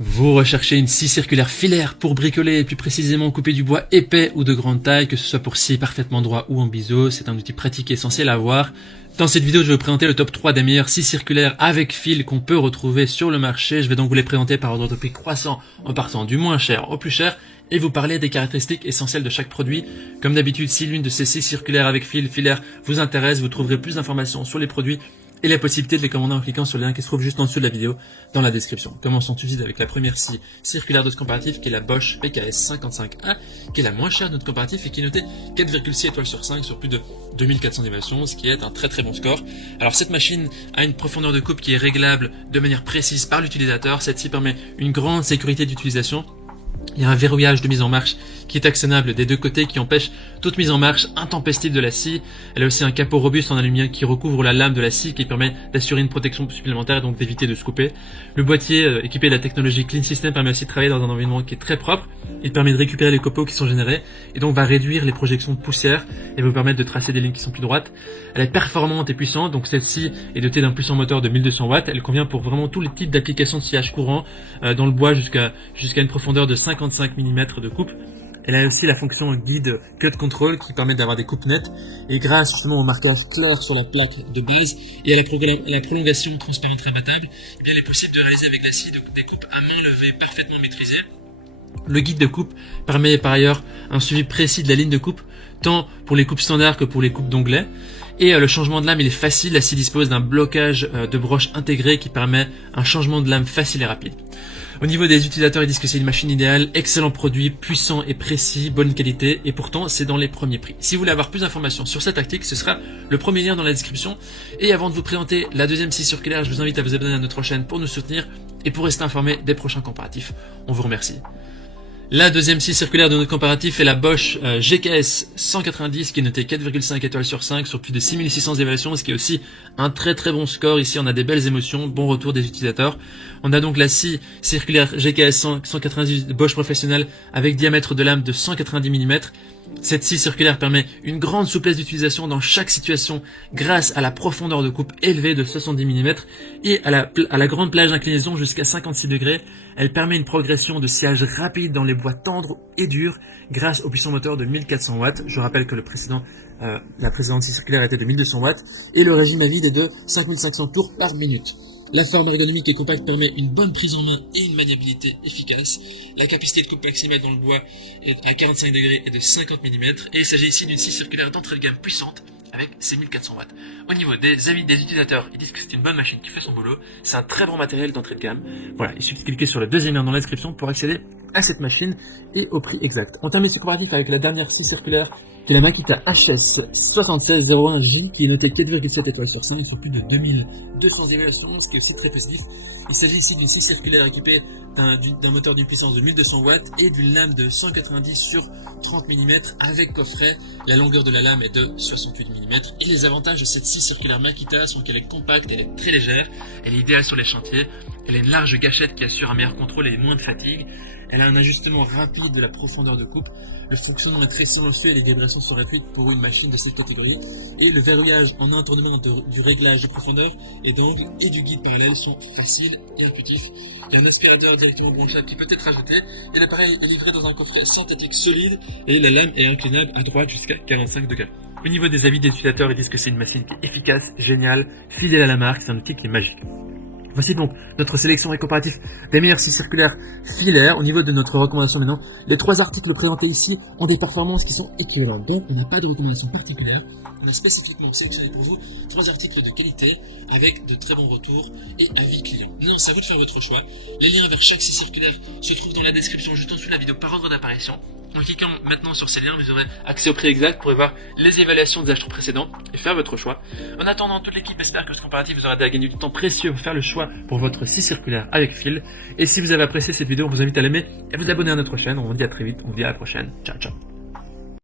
Vous recherchez une scie circulaire filaire pour bricoler et plus précisément couper du bois épais ou de grande taille, que ce soit pour scie parfaitement droit ou en biseau. C'est un outil pratique et essentiel à avoir. Dans cette vidéo, je vais vous présenter le top 3 des meilleures scies circulaires avec fil qu'on peut retrouver sur le marché. Je vais donc vous les présenter par ordre de prix croissant en partant du moins cher au plus cher et vous parler des caractéristiques essentielles de chaque produit. Comme d'habitude, si l'une de ces scies circulaires avec fil filaire vous intéresse, vous trouverez plus d'informations sur les produits et la possibilité de les commander en cliquant sur le lien qui se trouve juste en dessous de la vidéo dans la description. Commençons tout de suite avec la première scie circulaire de ce comparatif qui est la Bosch PKS 55A, qui est la moins chère de notre comparatif et qui est notée 4,6 étoiles sur 5 sur plus de 2400 évaluations, ce qui est un très bon score. Alors cette machine a une profondeur de coupe qui est réglable de manière précise par l'utilisateur. Cette scie permet une grande sécurité d'utilisation. Il y a un verrouillage de mise en marche qui est actionnable des deux côtés qui empêche toute mise en marche intempestive de la scie. Elle a aussi un capot robuste en aluminium qui recouvre la lame de la scie qui permet d'assurer une protection supplémentaire et donc d'éviter de se couper. Le boîtier équipé de la technologie Clean System permet aussi de travailler dans un environnement qui est très propre. Il permet de récupérer les copeaux qui sont générés et donc va réduire les projections de poussière et va vous permettre de tracer des lignes qui sont plus droites. Elle est performante et puissante, donc cette scie est dotée d'un puissant moteur de 1200 watts. Elle convient pour vraiment tous les types d'applications de sciage courant dans le bois jusqu'à une profondeur de 55 mm de coupe. Elle a aussi la fonction guide cut control qui permet d'avoir des coupes nettes et grâce justement au marquage clair sur la plaque de base et à la prolongation transparente rabattable, eh bien, il est possible de réaliser avec la scie des coupes à main levée parfaitement maîtrisées. Le guide de coupe permet par ailleurs un suivi précis de la ligne de coupe, tant pour les coupes standards que pour les coupes d'onglet. Et le changement de lame il est facile, la scie dispose d'un blocage de broche intégré qui permet un changement de lame facile et rapide. Au niveau des utilisateurs, ils disent que c'est une machine idéale, excellent produit, puissant et précis, bonne qualité, et pourtant c'est dans les premiers prix. Si vous voulez avoir plus d'informations sur cet article, ce sera le premier lien dans la description. Et avant de vous présenter la deuxième scie circulaire, je vous invite à vous abonner à notre chaîne pour nous soutenir et pour rester informé des prochains comparatifs. On vous remercie. La deuxième scie circulaire de notre comparatif est la Bosch GKS 190 qui est notée 4,5 étoiles sur 5 sur plus de 6600 évaluations, ce qui est aussi un très bon score. Ici on a des belles émotions, bon retour des utilisateurs. On a donc la scie circulaire GKS 190 Bosch professionnelle avec diamètre de lame de 190 mm. Cette scie circulaire permet une grande souplesse d'utilisation dans chaque situation grâce à la profondeur de coupe élevée de 70 mm et à la grande plage d'inclinaison jusqu'à 56 degrés. Elle permet une progression de sciage rapide dans les bois tendres et durs grâce au puissant moteur de 1400 watts. Je rappelle que la précédente scie circulaire était de 1200 watts et le régime à vide est de 5500 tours par minute. La forme ergonomique et compacte permet une bonne prise en main et une maniabilité efficace. La capacité de coupe maximale dans le bois est à 45 degrés et de 50 mm. Et il s'agit ici d'une scie circulaire d'entrée de gamme puissante avec ses 1400 watts. Au niveau des avis des utilisateurs, ils disent que c'est une bonne machine qui fait son boulot. C'est un très bon matériel d'entrée de gamme. Voilà, il suffit de cliquer sur le deuxième lien dans la description pour accéder à cette machine et au prix exact. On termine ce comparatif avec la dernière scie circulaire qui est la Makita HS7601J qui est notée 4,7 étoiles sur 5 sur plus de 2200 évaluations, ce qui est aussi très positif. Il s'agit ici d'une scie circulaire équipée d'un moteur d'une puissance de 1200 watts et d'une lame de 190 sur 30 mm avec coffret. La longueur de la lame est de 68 mm. Et les avantages de cette scie circulaire Makita sont qu'elle est compacte, elle est très légère, elle est idéale sur les chantiers, elle a une large gâchette qui assure un meilleur contrôle et moins de fatigue. Elle a un ajustement rapide de la profondeur de coupe. Le fonctionnement est très silencieux et les vibrations sont rapides pour une machine de cette catégorie. Et le verrouillage en un tournement du réglage de profondeur et d'angle et du guide parallèle sont faciles et intuitifs. Il y a un aspirateur directement branchable qui peut être ajouté. Et l'appareil est livré dans un coffret synthétique solide et la lame est inclinable à droite jusqu'à 45 degrés. Au niveau des avis des utilisateurs, ils disent que c'est une machine qui est efficace, géniale, fidèle à la marque, c'est un outil qui est magique. Voici donc notre sélection et comparatif des meilleures scies circulaires filaires. Au niveau de notre recommandation maintenant, les trois articles présentés ici ont des performances qui sont équivalentes. Donc on n'a pas de recommandation particulière. On a spécifiquement sélectionné pour vous trois articles de qualité avec de très bons retours et avis clients. Maintenant, c'est à vous de faire votre choix. Les liens vers chaque scie circulaire se trouvent dans la description juste en dessous de la vidéo par ordre d'apparition. En cliquant maintenant sur ces liens, vous aurez accès au prix exact pour voir les évaluations des acheteurs précédents et faire votre choix. En attendant, toute l'équipe espère que ce comparatif vous aura aidé à gagner du temps précieux pour faire le choix pour votre scie circulaire avec fil. Et si vous avez apprécié cette vidéo, on vous invite à l'aimer et à vous abonner à notre chaîne. On vous dit à très vite, on vous dit à la prochaine. Ciao ciao.